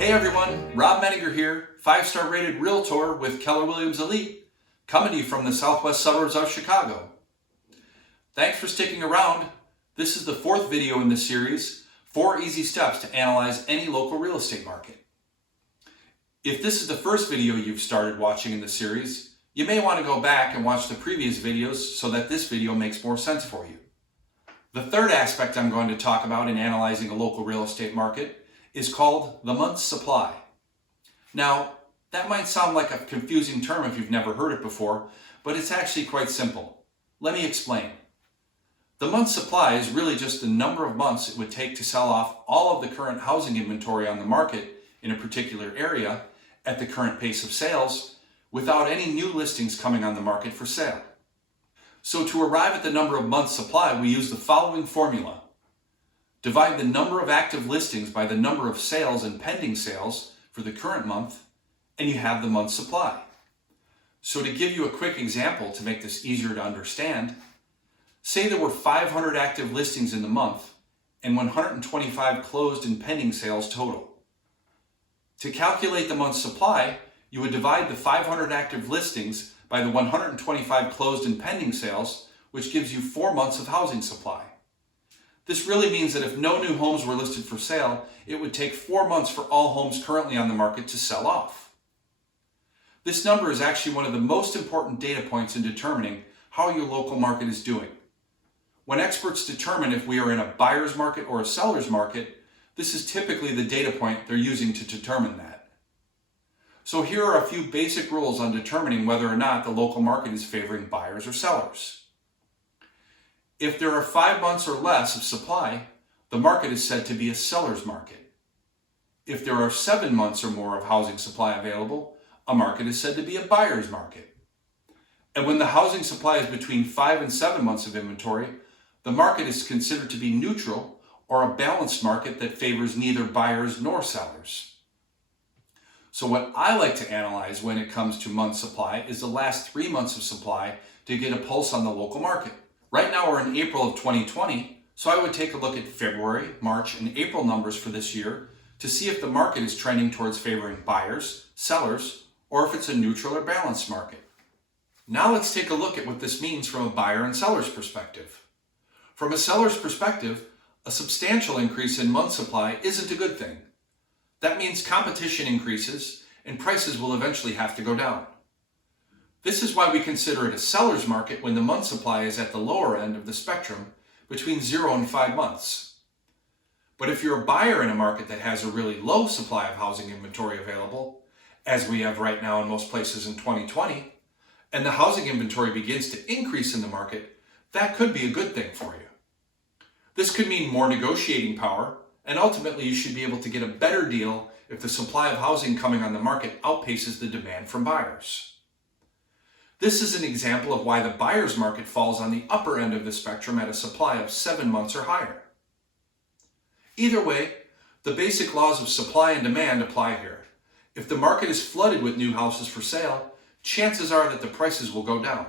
Hey everyone, Rob Medinger here, 5-star rated Realtor with Keller Williams Elite, coming to you from the southwest suburbs of Chicago. Thanks for sticking around. This is the 4th video in the series, 4 easy steps to analyze any local real estate market. If this is the first video you've started watching in the series, you may want to go back and watch the previous videos so that this video makes more sense for you. The third aspect I'm going to talk about in analyzing a local real estate market is called the month's supply. Now, that might sound like a confusing term if you've never heard it before, but it's actually quite simple. Let me explain. The month's supply is really just the number of months it would take to sell off all of the current housing inventory on the market in a particular area at the current pace of sales without any new listings coming on the market for sale. So to arrive at the number of months supply, we use the following formula. Divide the number of active listings by the number of sales and pending sales for the current month, and you have the month's supply. So to give you a quick example to make this easier to understand, say there were 500 active listings in the month and 125 closed and pending sales total. To calculate the month's supply, you would divide the 500 active listings by the 125 closed and pending sales, which gives you 4 months of housing supply. This really means that if no new homes were listed for sale, it would take 4 months for all homes currently on the market to sell off. This number is actually one of the most important data points in determining how your local market is doing. When experts determine if we are in a buyer's market or a seller's market, this is typically the data point they're using to determine that. So here are a few basic rules on determining whether or not the local market is favoring buyers or sellers. If there are 5 months or less of supply, the market is said to be a seller's market. If there are 7 months or more of housing supply available, a market is said to be a buyer's market. And when the housing supply is between 5 and 7 months of inventory, the market is considered to be neutral or a balanced market that favors neither buyers nor sellers. So what I like to analyze when it comes to month supply is the last 3 months of supply to get a pulse on the local market. Right now we're in April of 2020, so I would take a look at February, March, and April numbers for this year to see if the market is trending towards favoring buyers, sellers, or if it's a neutral or balanced market. Now let's take a look at what this means from a buyer and seller's perspective. From a seller's perspective, a substantial increase in month supply isn't a good thing. That means competition increases and prices will eventually have to go down. This is why we consider it a seller's market when the month supply is at the lower end of the spectrum between 0 and 5 months. But if you're a buyer in a market that has a really low supply of housing inventory available, as we have right now in most places in 2020, and the housing inventory begins to increase in the market, that could be a good thing for you. This could mean more negotiating power, and ultimately you should be able to get a better deal if the supply of housing coming on the market outpaces the demand from buyers. This is an example of why the buyer's market falls on the upper end of the spectrum at a supply of 7 months or higher. Either way, the basic laws of supply and demand apply here. If the market is flooded with new houses for sale, chances are that the prices will go down.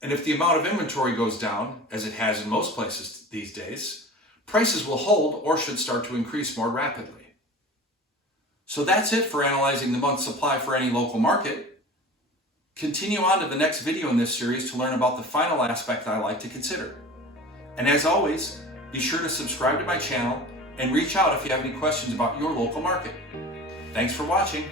And if the amount of inventory goes down, as it has in most places these days, prices will hold or should start to increase more rapidly. So that's it for analyzing the month's supply for any local market. Continue on to the next video in this series to learn about the final aspect I like to consider. And as always, be sure to subscribe to my channel and reach out if you have any questions about your local market. Thanks for watching.